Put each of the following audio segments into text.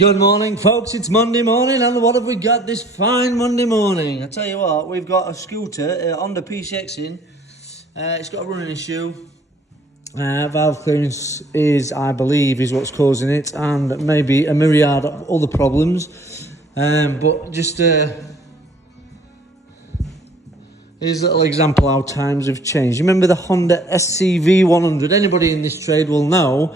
Good morning, folks. It's Monday morning, and what have we got this fine Monday morning? I tell you what, we've got a scooter, Honda PCX in. It's got a running issue. Valve clearance is, I believe, is what's causing it, and maybe a myriad of other problems. But just here's a little example how times have changed. You remember the Honda SCV 100? Anybody in this trade will know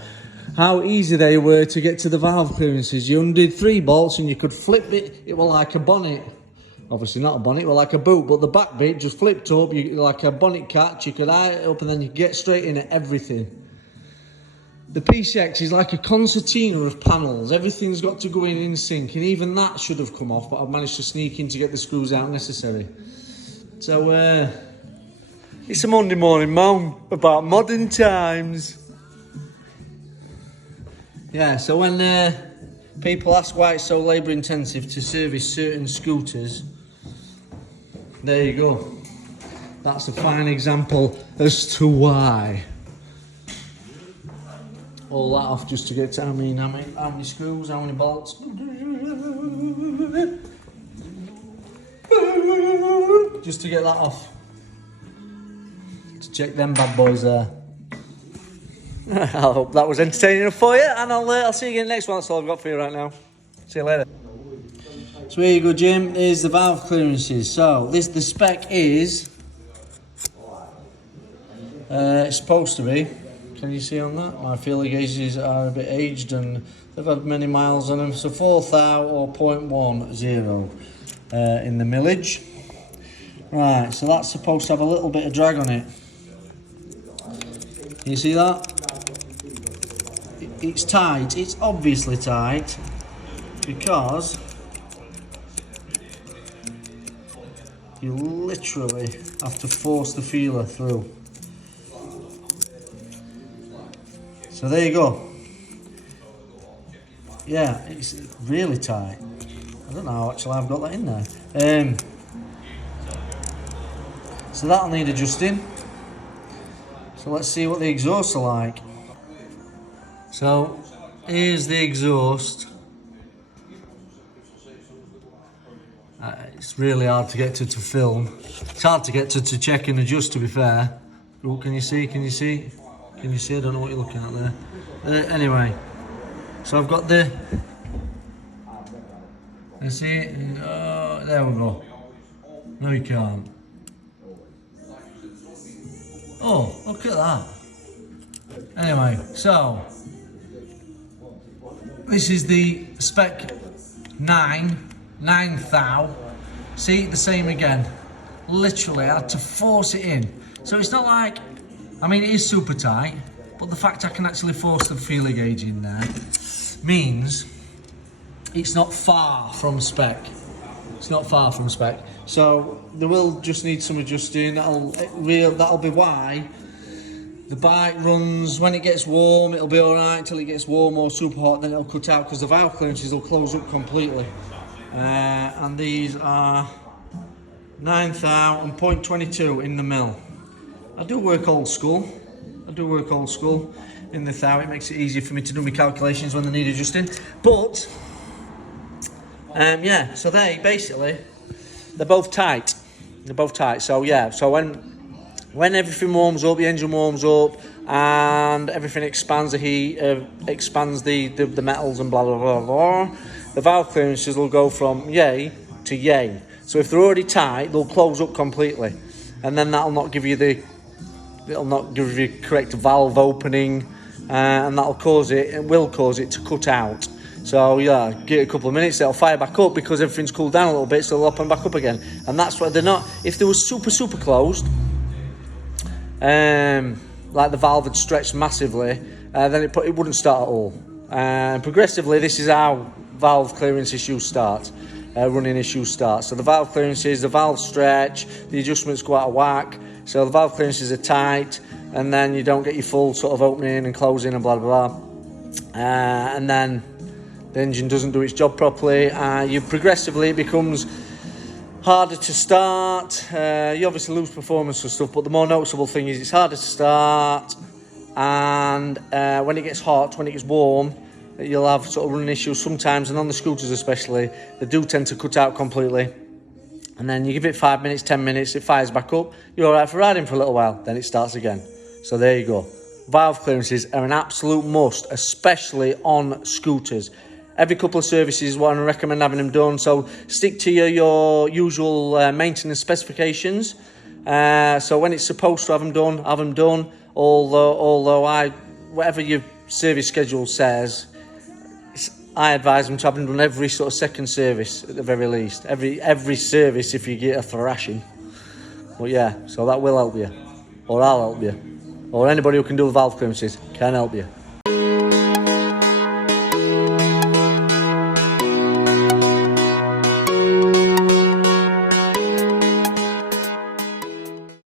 how easy they were to get to the valve clearances. You undid 3 bolts and you could flip it. It was like a bonnet. Obviously not a bonnet, it was like a boot, but the back bit just flipped up, like a bonnet catch. You could eye it up and then you could get straight in at everything. The PCX is like a concertina of panels. Everything's got to go in sync, and even that should have come off, but I've managed to sneak in to get the screws out necessary. So, it's a Monday morning, Mum, about modern times. Yeah, so when people ask why it's so labour intensive to service certain scooters, there you go. That's a fine example as to why. All that off just to get to, how many screws, how many bolts? Just to get that off. To check them bad boys there. I hope that was entertaining enough for you, and I'll see you again next one. That's all I've got for you right now. See you later. So here you go, Jim. Here's the valve clearances. So the spec is it's supposed to be. Can you see on that? My feeler gauges are a bit aged and they've had many miles on them. So 4 thou or 0.10 in the millage. Right. So that's supposed to have a little bit of drag on it. You see that? It's tight. It's obviously tight because you literally have to force the feeler through. So there you go. Yeah, it's really tight. I don't know how actually I've got that in there. So that'll need adjusting. So let's see what the exhausts are like. So here's the exhaust. It's really hard to get to film. It's hard to get to check and adjust, to be fair. Oh, can you see? Can you see? Can you see? I don't know what you're looking at there. Anyway, so I've got the... You see it? Oh, there we go. No, you can't. Oh, look at that. Anyway, so this is the spec 9 thou. See, the same again. Literally, I had to force it in. So it's not like, I mean, it is super tight, but the fact I can actually force the feeler gauge in there means it's not far from spec. It's not far from spec. So there will just need some adjusting. That'll be why the bike runs, when it gets warm, it'll be alright till it gets warm or super hot, then it'll cut out because the valve clearances will close up completely. And these are 9 thou and 0.22 in the mil. I do work old school. In the thou. It makes it easier for me to do my calculations when they need adjusting. But yeah, so they're both tight. So yeah, so when everything warms up, the engine warms up, and everything expands, the heat expands the metals and blah blah blah blah, the valve clearances will go from yay to yay. So if they're already tight, they'll close up completely, and then it'll not give you correct valve opening, and will cause it to cut out. So yeah, give it a couple of minutes, it'll fire back up because everything's cooled down a little bit, so they'll open back up again. And that's why they're not, if they were super closed, like the valve had stretched massively, then it wouldn't start at all. Progressively, this is how valve clearance issues start, running issues start. So the valve clearances, the valve stretch, the adjustments go out of whack, so the valve clearances are tight, and then you don't get your full sort of opening and closing and blah blah blah. And then the engine doesn't do its job properly. It becomes harder to start. You obviously lose performance and stuff, but the more noticeable thing is it's harder to start, and when it gets hot, when it gets warm, you'll have sort of running issues sometimes, and on the scooters especially, they do tend to cut out completely. And then you give it 5 minutes, 10 minutes, it fires back up, you're alright for riding for a little while, then it starts again. So there you go. Valve clearances are an absolute must, especially on scooters. Every couple of services is what I recommend having them done. So stick to your usual maintenance specifications. So when it's supposed to have them done. Although whatever your service schedule says, I advise them to have them done every sort of second service at the very least. Every service if you get a thrashing. But yeah, so that will help you. Or I'll help you. Or anybody who can do the valve clearances can help you.